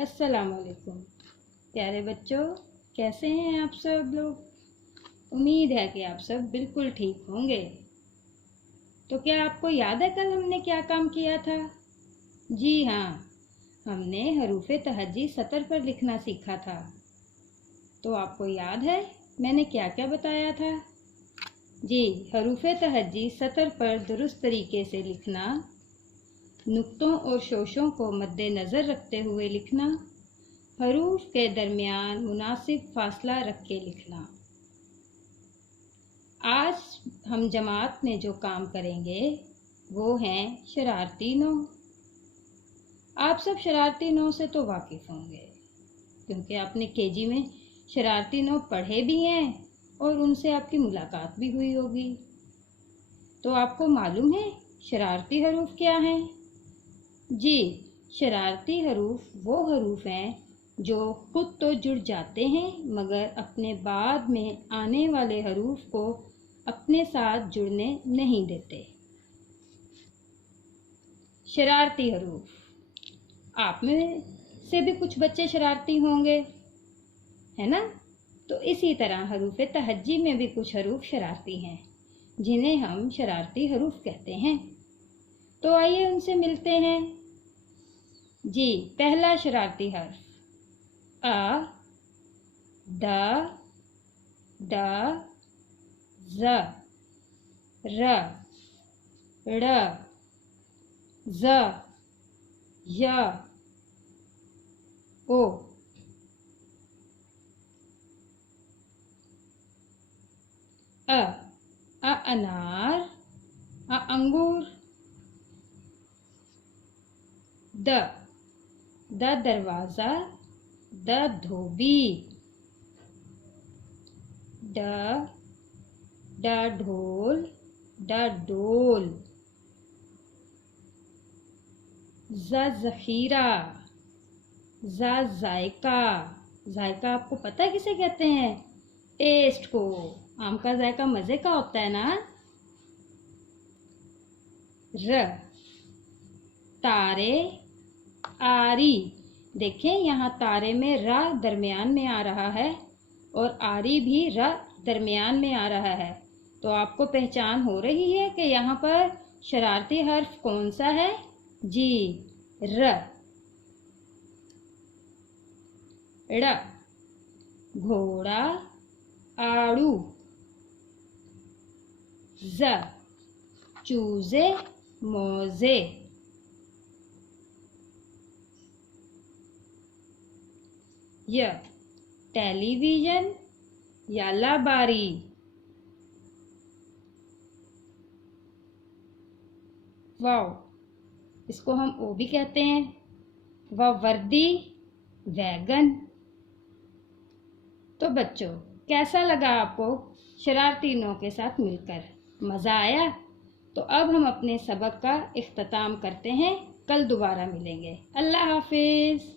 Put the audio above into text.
अस्सलाम वालेकुम प्यारे बच्चों, कैसे हैं आप सब लोग। उम्मीद है कि आप सब बिल्कुल ठीक होंगे। तो क्या आपको याद है कल हमने क्या काम किया था? जी हाँ, हमने हरूफ तहज्जी सतर पर लिखना सीखा था। तो आपको याद है मैंने क्या क्या बताया था? जी, हरूफ तहज्जी सतर पर दुरुस्त तरीके से लिखना, नुक्तों और शोशों को मद्देनज़र रखते हुए लिखना, हरूफ के दरमियान मुनासिब फासला रख के लिखना। आज हम जमात में जो काम करेंगे वो हैं शरारती नौ। आप सब शरारती नौ से तो वाकिफ़ होंगे क्योंकि आपने केजी में शरारती नौ पढ़े भी हैं और उनसे आपकी मुलाकात भी हुई होगी। तो आपको मालूम है शरारती हरूफ क्या हैं? जी, शरारती हरूफ वो हरूफ हैं जो खुद तो जुड़ जाते हैं मगर अपने बाद में आने वाले हरूफ को अपने साथ जुड़ने नहीं देते। शरारती हरूफ, आप में से भी कुछ बच्चे शरारती होंगे, है ना? तो इसी तरह हरूफ तहज्जी में भी कुछ हरूफ शरारती हैं जिन्हें हम शरारती हरूफ कहते हैं। तो आइए उनसे मिलते हैं। जी, पहला शरारती हर्फ अ, द, ड, ज़, र, ड़, ज़, य, ओ। अ अनार, अंगूर। द दरवाज़ा, द धोबी। ड ढोल, ड डोल। ज़ ज़ख़ीरा, ज़ ज़ायका। ज़ायका आपको पता है किसे कहते हैं? टेस्ट को। आम का जायका मज़े का होता है ना। र तारे, आरी। देखें यहाँ तारे में र दरमियान में आ रहा है और आरी भी र दरमियान में आ रहा है। तो आपको पहचान हो रही है कि यहाँ पर शरारती हर्फ कौन सा है? जी, र। ड़ घोड़ा, आड़ू। ज़ चूजे, मोजे। य टेलीविज़न, याला बारी। वाव, इसको हम ओ भी कहते हैं। वर्दी, वैगन। तो बच्चों, कैसा लगा आपको शरारती नौ के साथ मिलकर? मज़ा आया? तो अब हम अपने सबक का इख्तिताम करते हैं। कल दोबारा मिलेंगे। अल्लाह हाफिज़।